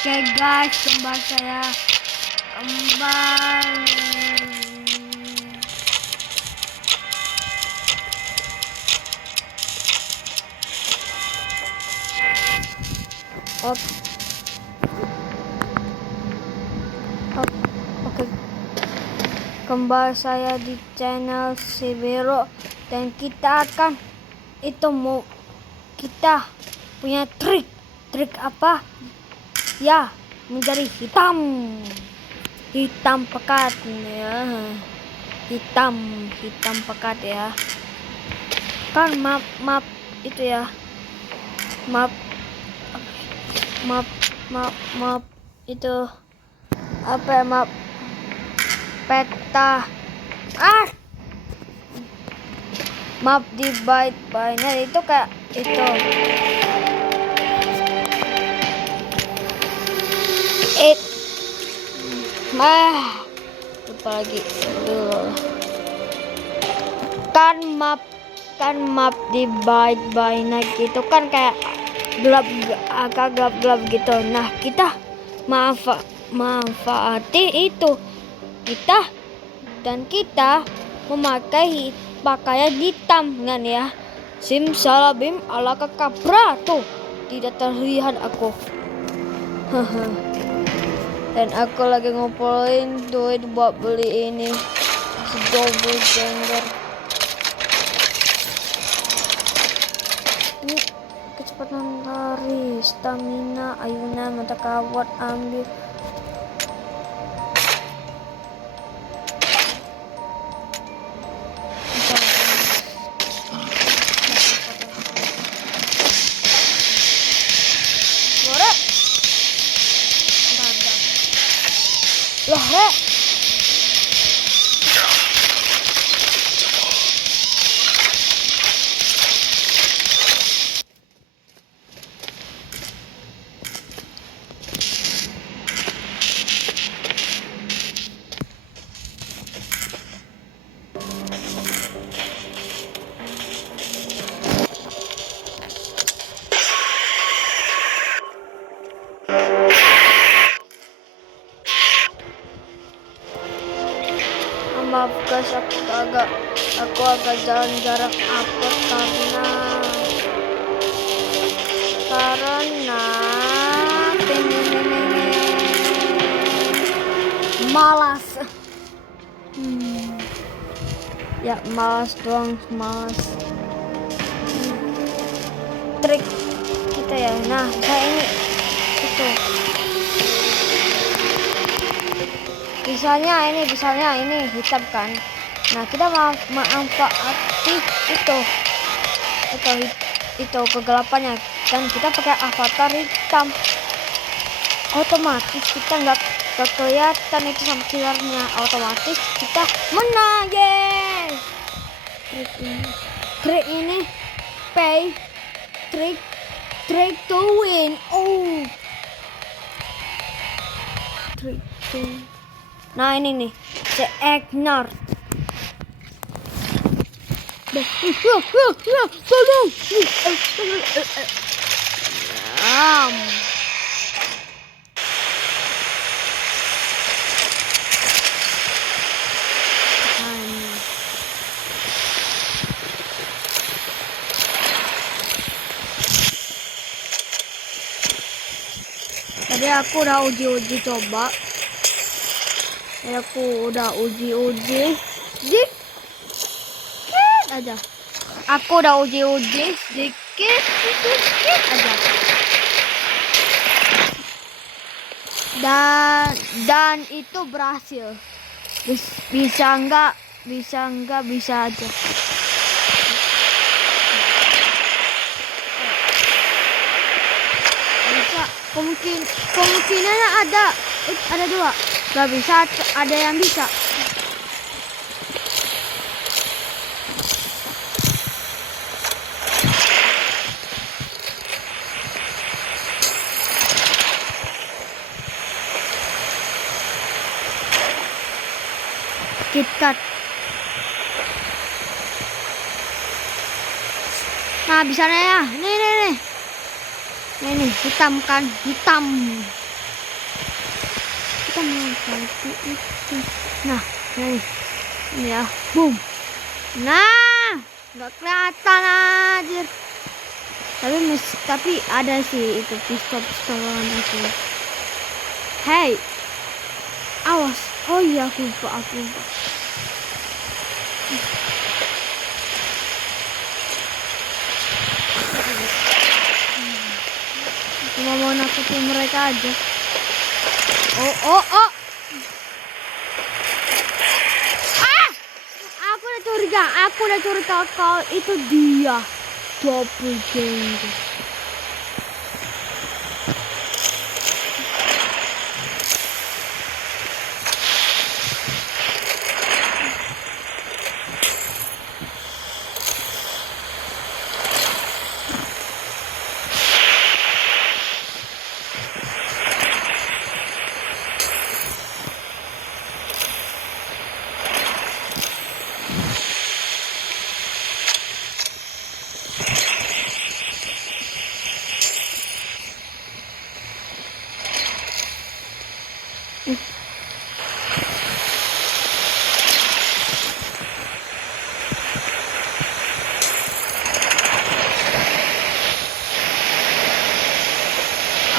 Oke guys, kembar saya kembar. Oke, kembar saya di channel Severo dan kita akan kita punya trik apa ya, menjadi hitam pekat ya, hitam pekat ya kan. Map itu ya, map itu apa ya, map peta map di binary itu kayak itu lupa lagi kan map di binary gitu kan, kayak agak gelap gitu. Nah, kita manfaati itu kita memakai pakaian hitam kan ya. Simsalabim ala kakabra, tuh tidak terlihat aku. Dan aku lagi ngumpulin duit buat beli ini, si double ganger. Ini kecepatan lari, stamina, ayunan, mata kawat, ambil. Lah, maaf guys, aku agak jarang upload karena malas. Ya malas doang, trik kita ya. Nah, saya ini itu misalnya ini hitam kan. Nah, kita manfaati itu kegelapannya, dan kita pakai avatar hitam, otomatis kita nggak kelihatan itu sama killernya, otomatis kita menang. Yes, trik ini pay trick to win. Trick to. Nah, ini nih, Ignore. Tolong. Tadi aku udah uji coba. Aku udah uji sedikit aja. Aku udah uji sedikit aja. Dan itu berhasil. Bisa aja. Bisa, kemungkinannya ada dua. Gak bisa, ada yang bisa. KitKat. Nah, bisa ya. Nih. Nih, hitam kan? Hitam. sama satu itu. Nah, ini ya, boom. Nah, nggak kelihatan aja. Tapi ada sih itu pistol-pistolan aku. Hey, awas. Oh iya, aku lupa. Cuma mau nakutin mereka aja. Oh. Aku udah curiga kalau itu dia. Doppelganger.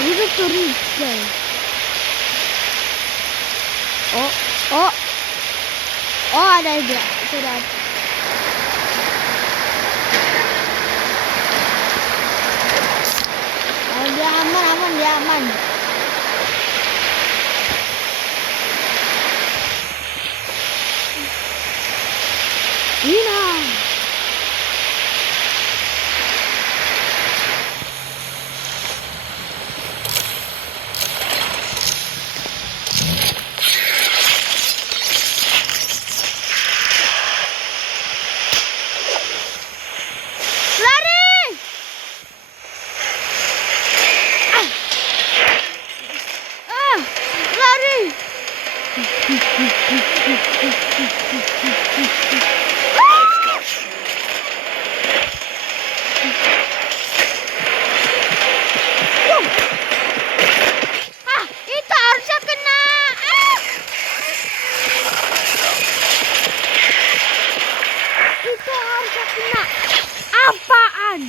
Aku tuh curiga ya. Oh ada aja. Itu ada. Oh, dia aman. Nina. Lari. Itu harusnya kena. Itu harusnya kena. Apaan?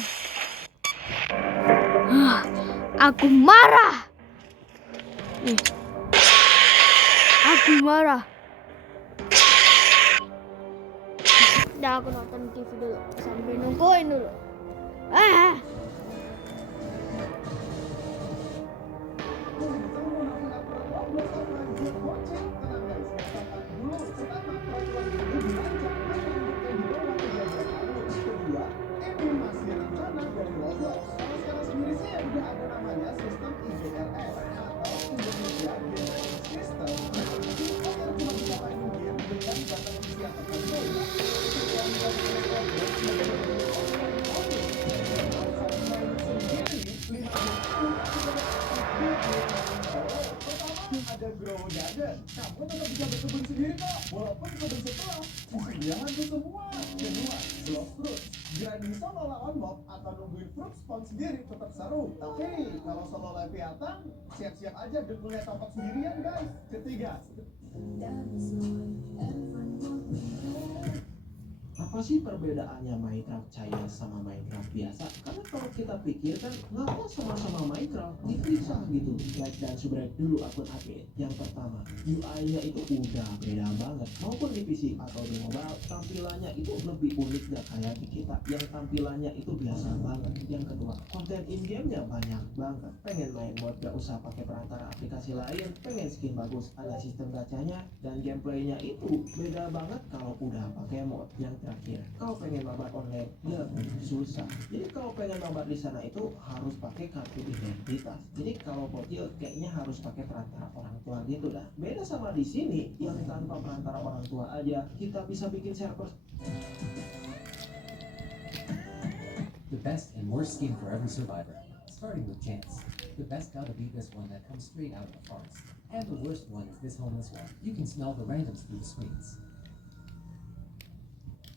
Aku marah. Udah, aku nonton TV dulu sambil nungguin dulu. Ada grow garden, kamu tetap bisa berkebun sendiri kok. Walaupun kebun setelah, isinya hancur semua. Kedua, block fruit. Grinding solo lawan mob atau nungguin fruit spawn sendiri tetap seru. Tapi kalau solo leviathan, siap-siap aja dengkulnya tampak sendirian guys. Ketiga, apa sih perbedaannya Minecraft cair sama Minecraft biasa? Karena kalau kita pikir kan ngapa sama-sama Minecraft dipisah gitu. Like dan subscribe dulu akun admin. Yang pertama, UI-nya itu udah beda banget. Maupun di PC atau di mobile, tampilannya itu lebih unik dan kayak di kita. Yang tampilannya itu biasa banget. Yang kedua, konten in-game-nya banyak banget. Pengen main mod gak usah pakai perantara aplikasi lain. Pengen skin bagus, ada sistem gacanya. Dan gameplaynya itu beda banget kalau udah pakai mod. Yang terakhir, kalau pengen mabar online lebih susah. Jadi kalau pengen mabar di sana itu harus pakai kartu identitas. Jadi kalau bocil kayaknya harus pakai perantara orang tua gitu dah. Beda sama di sini yang tanpa perantara orang tua aja kita bisa bikin server. The best and worst skin for every survivor, starting with Chance. The best gotta be this one that comes straight out of the forest. And the worst one is this homeless one. You can smell the randoms through the screens.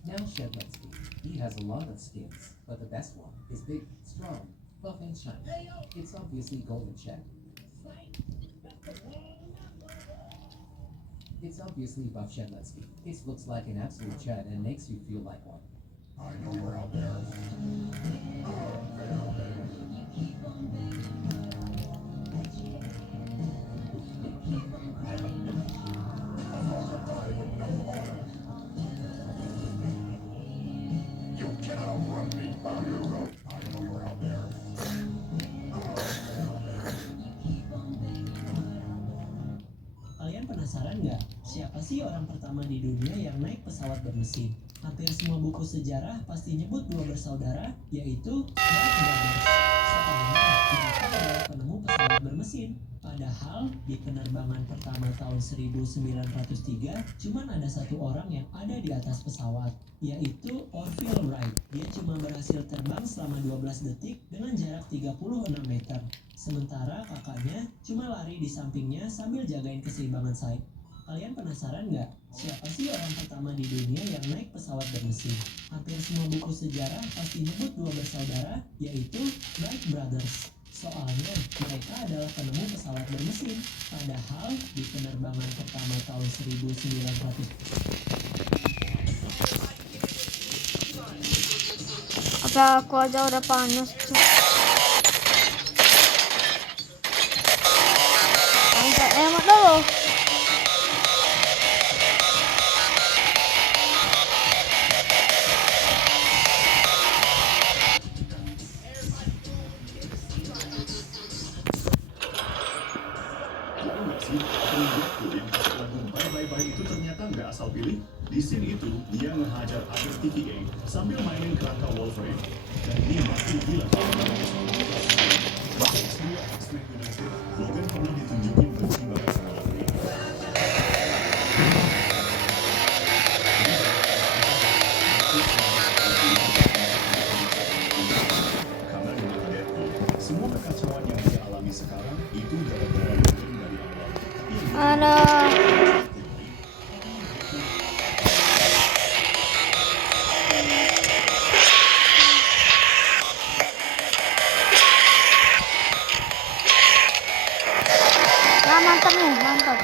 Now Shed Let's Be. He has a lot of skins, but the best one is big, strong, buff and shiny. It's obviously Golden Shed. It's obviously Buff Shedletsky. It looks like an absolute Shed and makes you feel like one. Kalian penasaran nggak? Siapa sih orang pertama di dunia yang naik pesawat bermesin? Hampir semua buku sejarah pasti nyebut dua bersaudara, yaitu Wright Brothers. Soalnya, mereka adalah penemu pesawat bermesin. Padahal, di penerbangan pertama tahun 1903, cuman ada satu orang yang ada di atas pesawat, yaitu Orville Wright. Dia cuma berhasil terbang selama 12 detik dengan jarak 36 meter. Sementara kakaknya cuma lari di sampingnya sambil jagain keseimbangan sayap. Kalian penasaran nggak? Siapa sih orang pertama di dunia yang naik pesawat bermesin? Hampir semua buku sejarah pasti nyebut dua bersaudara, yaitu Wright Brothers. Soalnya, mereka adalah penemu pesawat bermesin. Padahal, di penerbangan pertama tahun 1900. Apa aku aja udah panas tuh. Angkat emak dulu. Tahu nggak sih, penunjukku yang pakai lagu Bye Bye Bye itu ternyata nggak asal pilih. Di scene itu, dia ngehajar artis TVA sambil mainin kerangka Wolverine. Dan ini makin gila. Bahkan sebelum X-Men United, Logan pernah ditunjukin benci banget sama lagu ini. Karena dengan Deadpool, semua kekacauan yang dia alami sekarang itu gara-gara Logan dari awal. Tapi yang Ada. Nah, mantap nih, mantap.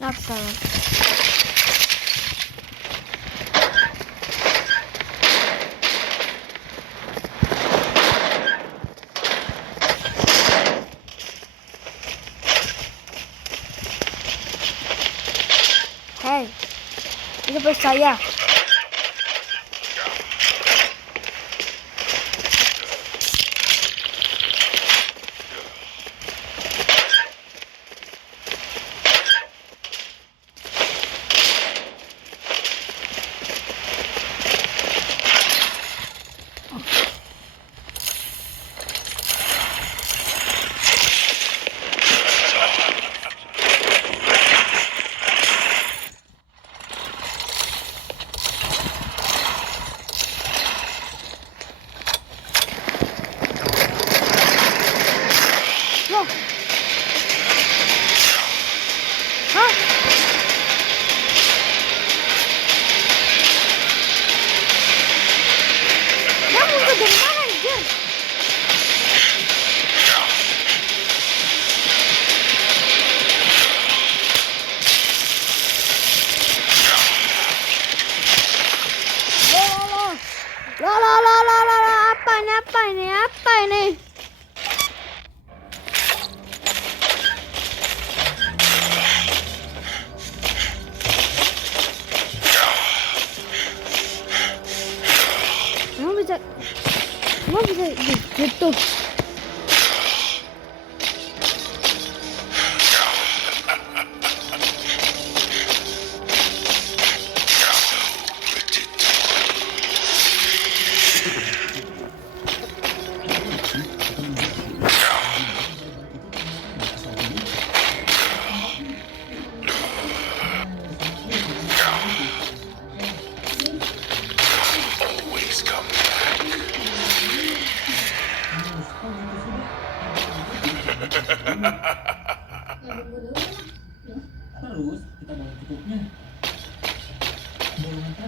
Nakal. Hei, itu bos saya. Loh. Hah? Dia muncul dari mana anjir? Loh. Apa ini? Emang bisa gitu?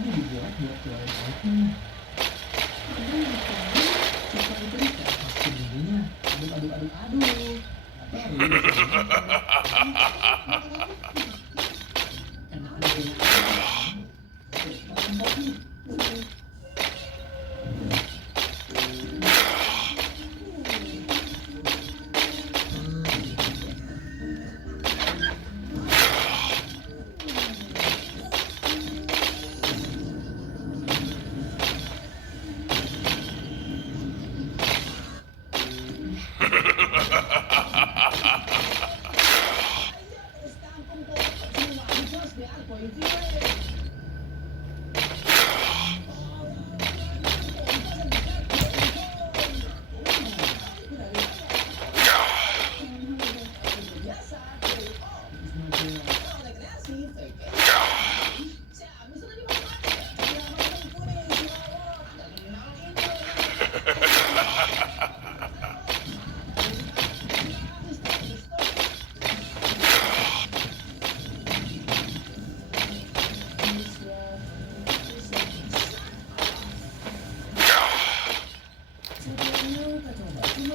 tadi dibuat buat jualan item. Coba diberikan pasti bumbunya. Aduh. Baru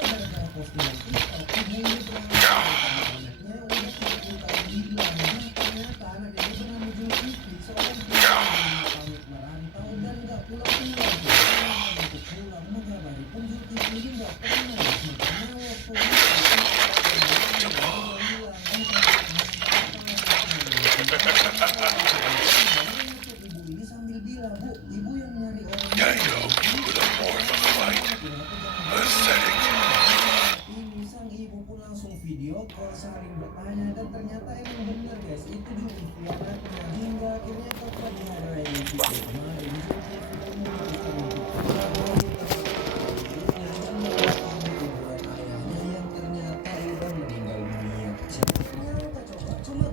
enak-enak punya kopi. Ini sang ibu pun langsung video call saling bertanya dan ternyata emang bener guys, itu Zulkifli anaknya. Hingga akhirnya tepat di hari raya Idul Fitri kemarin Zulkifli memutuskan untuk bergabung dan melakukan kuburan ayahnya yang ternyata udah meninggal dunia. Siapa nyangka coba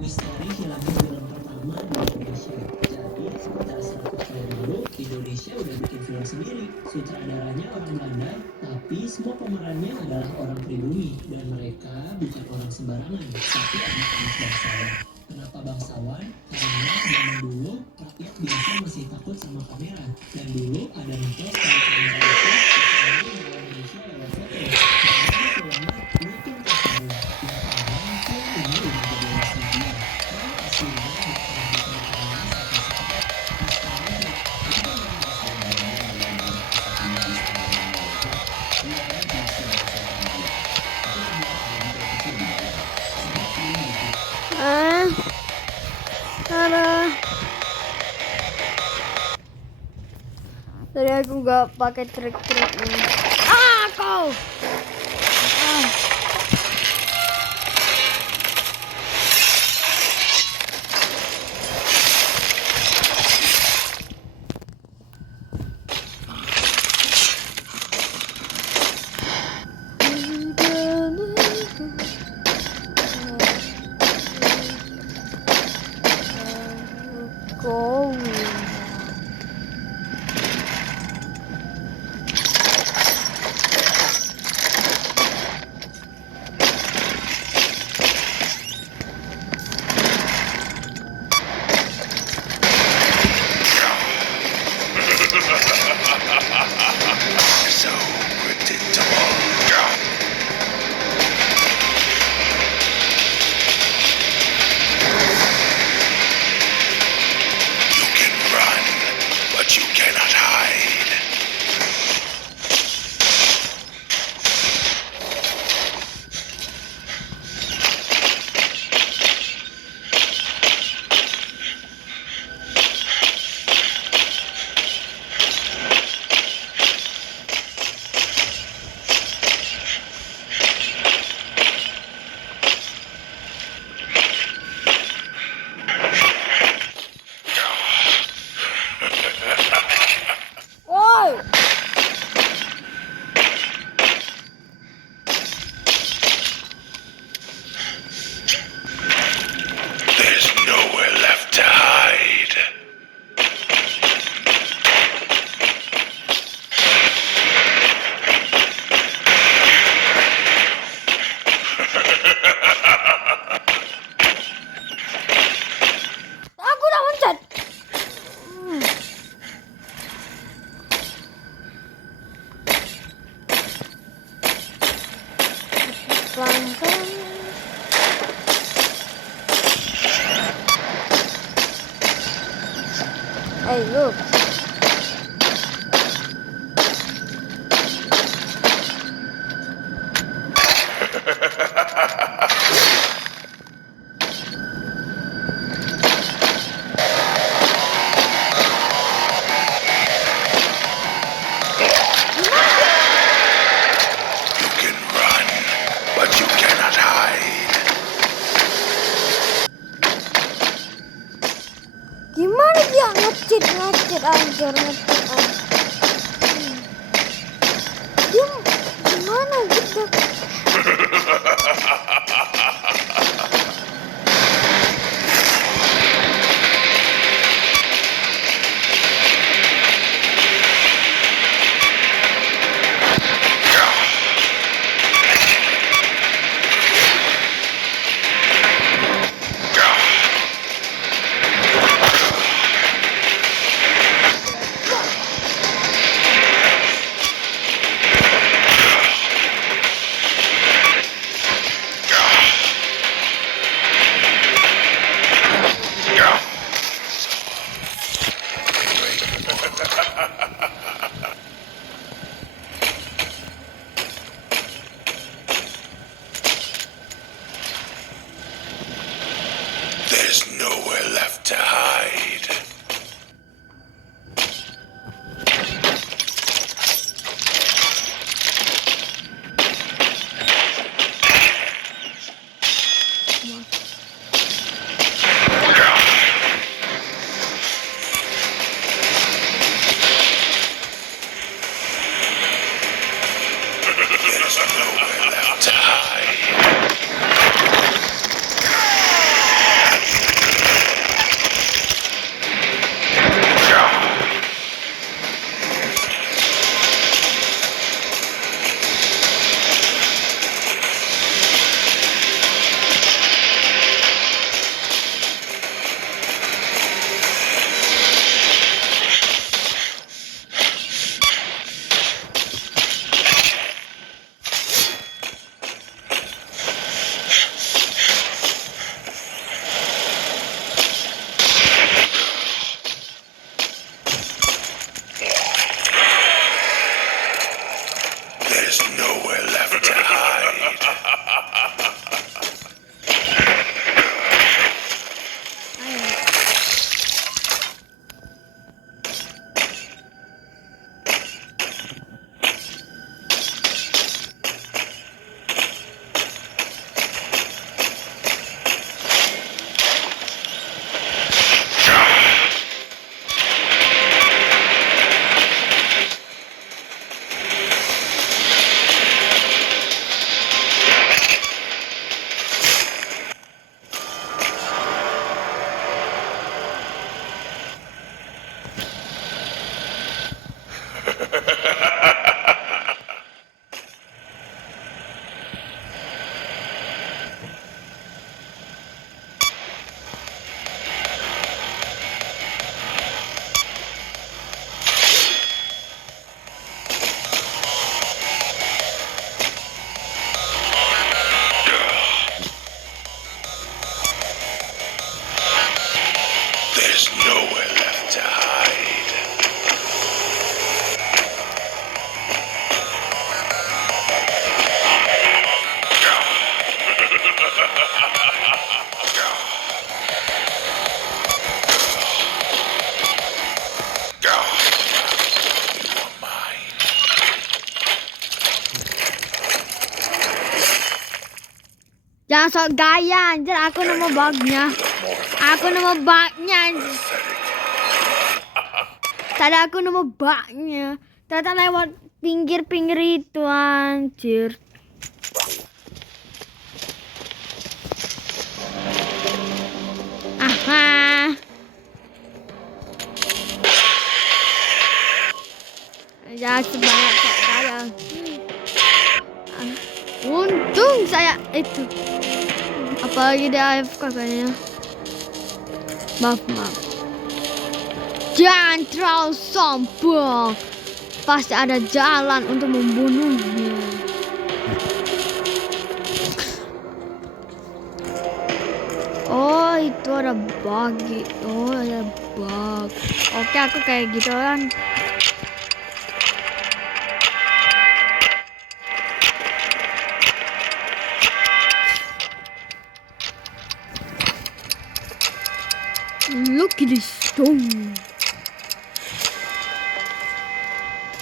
misteri hilangnya film pertama di Indonesia. Jadi sekitar 100 tahun lalu Indonesia udah bikin film sendiri. Sutradaranya orang Belanda, tapi semua pemerannya adalah orang pribumi dan mereka bukan orang sembarangan, tapi anak-anak bangsawan. Kenapa bangsawan? Karena zaman dulu rakyat biasa masih takut sama kamera, dan dulu ada mitos kalau kamera itu bisa Indonesia lewat foto. Karena filmnya Lutung Kasabun yang kadang film ini udah jadi rahasia. Karena aslinya bukan di kamera sampai sekarang. Ada. Tadi aku nggak pakai trik-trik ini. Kau. Go. You can run. Hey, look. You can run, but you cannot hide. Gimana dia nge-cheat anjir nge-cheat. Dia gimana gitu? There's nowhere left to hide. There's nowhere left to hide. There's nowhere left to hide. There's nowhere left to hide. You are mine. Jangan sok gaya anjir, aku nemu bugnya. Aku nemu bugnya anjir. Tadi aku nemu bugnya. Ternyata lewat pinggir-pinggir itu anjir. Aha. Ya sebanyak sok gaya. Untung saya itu. Apalagi di AFK kayaknya. Maaf. Jangan terlalu sombong. Pasti ada jalan untuk membunuhnya. Oh, itu ada bug. Oh, ada bug. Oke, aku kayak gitu kan. Look at this stone.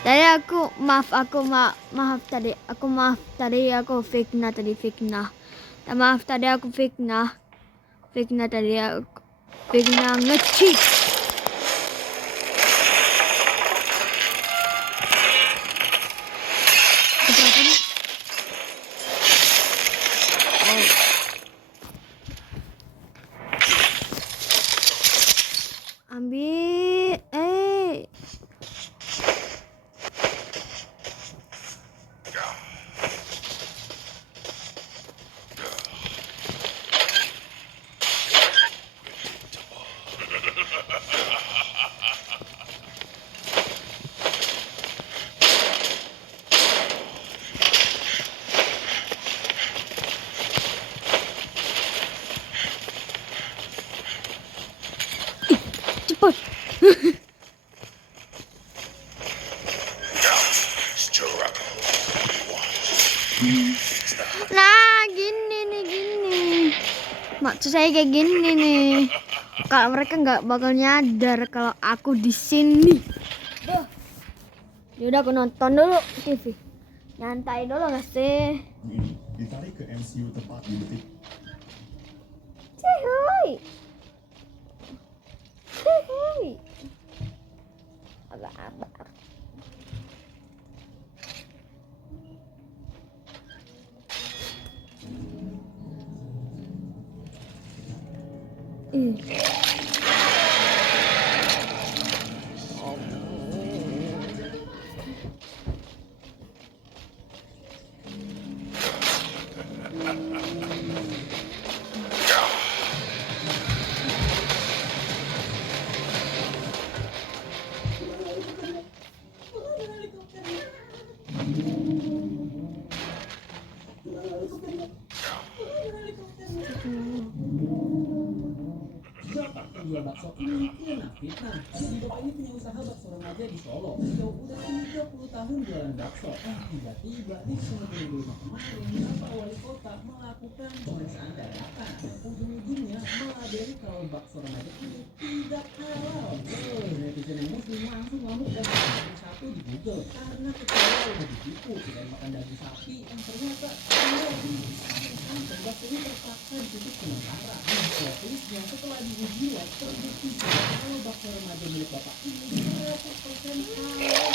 Tadi aku maaf tadi aku fitnah. Maaf tadi aku fitnah tadi aku fitnah nge-cheat. Ambil cepet. Struggle. Nah, gini. Maksud saya kayak gini nih. Kalau mereka nggak bakal nyadar kalau aku di sini. Yaudah aku nonton dulu TV. Nyantai dulu nggak sih? Ini ditarik ke MCU tepat di detik Hei. Apa? Bapak penjual bakso ini kena fitnah. Si bapak ini punya usaha bakso remaja di Solo. Beliau udah 30 tahun jualan bakso. Tiba-tiba di Solo rumah kemarin, Bapak Wali Kota melakukan pemeriksaan dadakan. Ujung-ujungnya melabeli kalau bakso remaja ini tidak halal. Netizen yang muslim langsung ngamuk dan makan satu di Google karena kecewa udah ditipu dengan makan daging sapi yang ternyata halal. Sampai bakso ini terpaksa ditutup sementara. Tulisnya setelah diuji lab terbukti kalau bakso remaja milik bapak ini 100% halal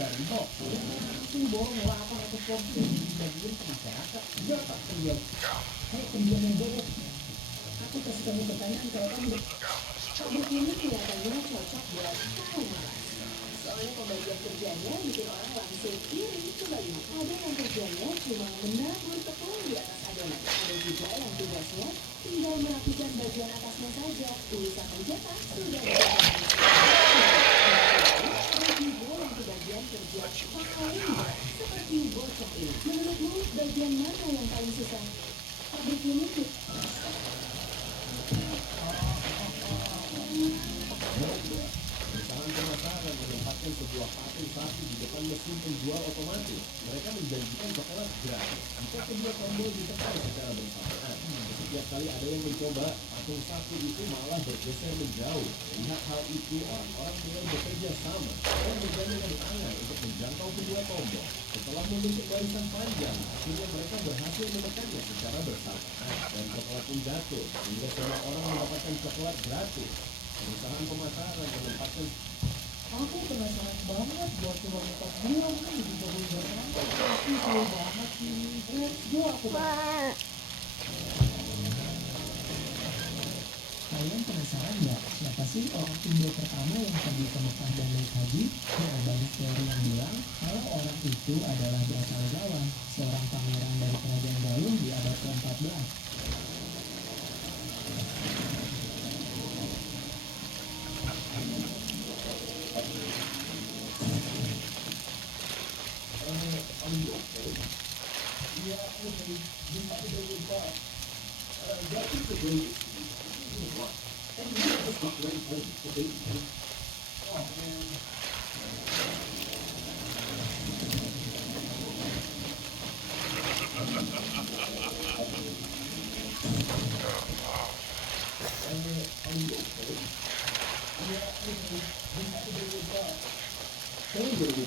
dan langsung borong 800 porsi dibagiin ke masyarakat. Bapak penjual, hei penjual yang bodoh, aku kasih kamu pertanyaan kalau kamu Pak ini kelihatannya cocok buat kaum malas. Soalnya pembagian kerjanya bikin orang langsung iri. Coba lihat, ada yang kerjanya cuma menabur tepung di atas adonan. Ada juga yang tugasnya tinggal merapikan bagian atasnya saja. Urusan mencetak sudah dilakukan. Ibu yang kebagian kerja paling seperti bocah ini. Menurutmu bagian mana yang paling susah? Pabrik ini Perusahaan pemasaran menempatkan sebuah patung sapi di depan mesin penjual otomatis. Mereka menjanjikan coklat gratis jika kedua tombol ditekan secara bersamaan. Setiap kali ada yang mencoba, patung sapi itu malah bergeser menjauh. Melihat hal itu, orang-orang mulai bekerja sama dan bergandingan tangan untuk menjangkau kedua tombol. Setelah membentuk barisan panjang, akhirnya mereka berhasil menekannya secara bersamaan dan coklat pun jatuh sehingga semua orang mendapatkan coklat gratis. Perusahaan pemasaran menempatkan. aku penasaran banget buat coba ngetok buah kan jadi bagus banget. Tapi seru banget sih. Let's go aku. Kalian penasaran nggak siapa sih orang Indo pertama yang pergi ke Mekah dan naik haji? Nah, banyak teori yang bilang kalau orang itu adalah berasal Jawa, seorang pangeran dari kerajaan Galuh di abad ke-14. Jadi Tahun 2045,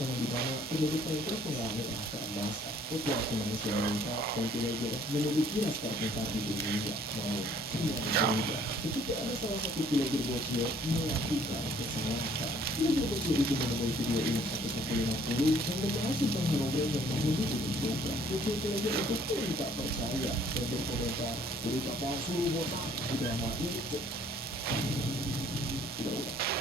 tahun di mana penduduk Minecraft mengalami perasaan masa, populasi manusia meningkat, dan villager memiliki ras terbesar di dunia. Namun, tidak berubah. Ketika ada salah satu villager bocil melakukan kesalahan. Villager bocil itu menemui video ini pada pukul 50 dan berhasil mengherobrand dan menghubungi dicoba. Bocil villager itu pun tak percaya dan berkomentar, berita palsu botak, drama itu. Tidak,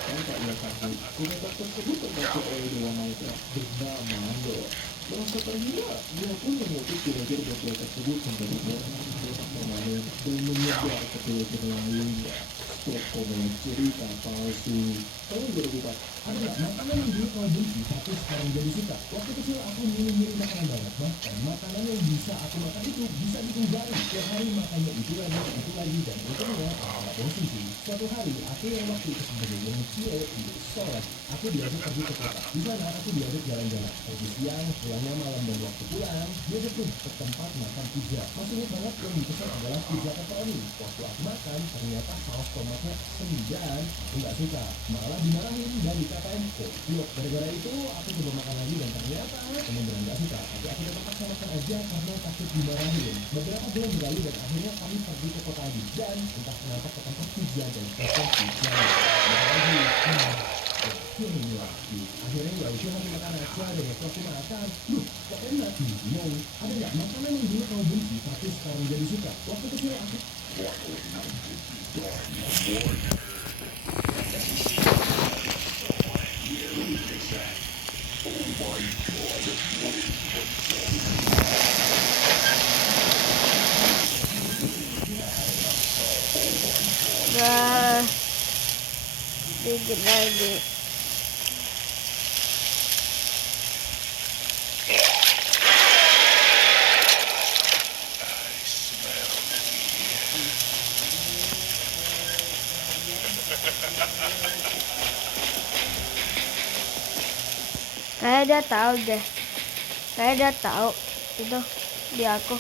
tanpa ia takut, komentar tersebut terbaca oleh dewa Minecraft bernama Mando. Merasa terhina, dia pun mengutus villager bocil tersebut menjadi orang botak permanen dan menyebar ke villager lainnya. Stop komen cerita palsu. Tahun 2004, Ada nggak makanan yang dulu kau benci tapi sekarang jadi suka? Waktu kecil aku milih-milih makanan banget, bahkan makanan yang bisa aku makan itu bisa bikin garing. Tiap hari makannya itu lagi dan untungnya agak bosan sih. Suatu hari aku yang waktu itu sebagai yang kecil sholat, aku diajak pergi ke kota. Di sana aku diajak jalan-jalan, pergi siang, pulangnya malam dan waktu pulang diajak tuh ke tempat makan pizza. Masih ingat banget yang dipesan adalah pizza pepperoni. Waktu aku makan ternyata saus tomatnya asin dan enggak suka, malah dimarahin dan dikatain goblok. Gara-gara itu aku coba makan lagi dan ternyata benar-benar nggak suka. Tapi aku tetap paksa makan aja karena takut dimarahin. Beberapa bulan berlalu dan akhirnya kami pergi ke kota lagi dan entah kenapa ke tempat pizza dan pesan pizza lagi. Ini lagi. Akhirnya ya udah kami makan aja dan waktu aku makan, kok enak bingung. Ada nggak makanan yang dulu kau benci tapi sekarang jadi suka? Waktu kecil aku Udah dikit lagi. Kayak dia tahu deh. Kayak dia tahu itu di aku.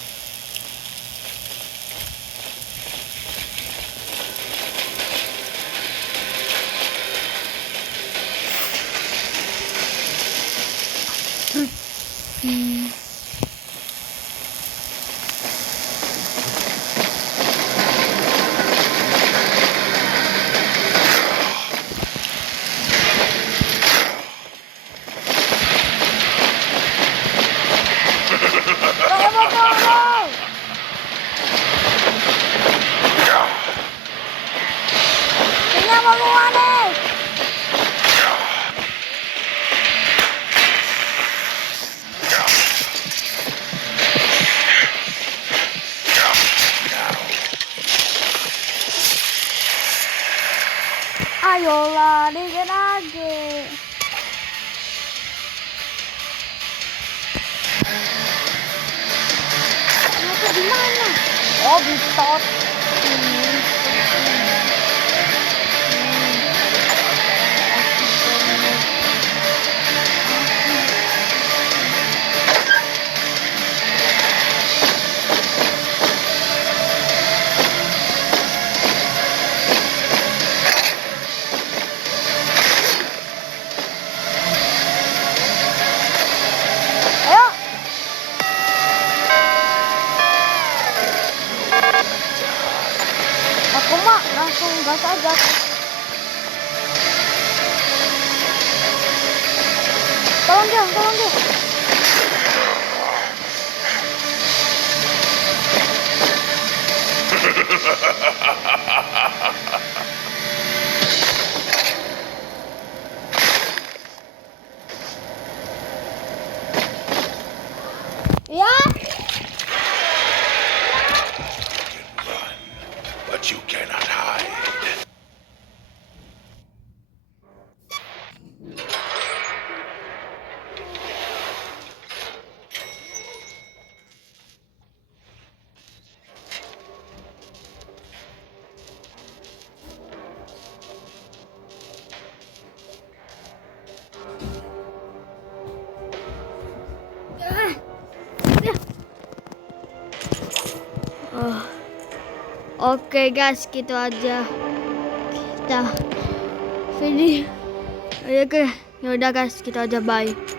Ayolah, dikit lagi. Ternyata di mana? Oh, di tot. Ayo. Aku mah langsung gas aja. Tolong dia, tolong dia. Ya. But you cannot hide. Oke guys, gitu aja kita video. Oke, ya udah guys, gitu aja, bye.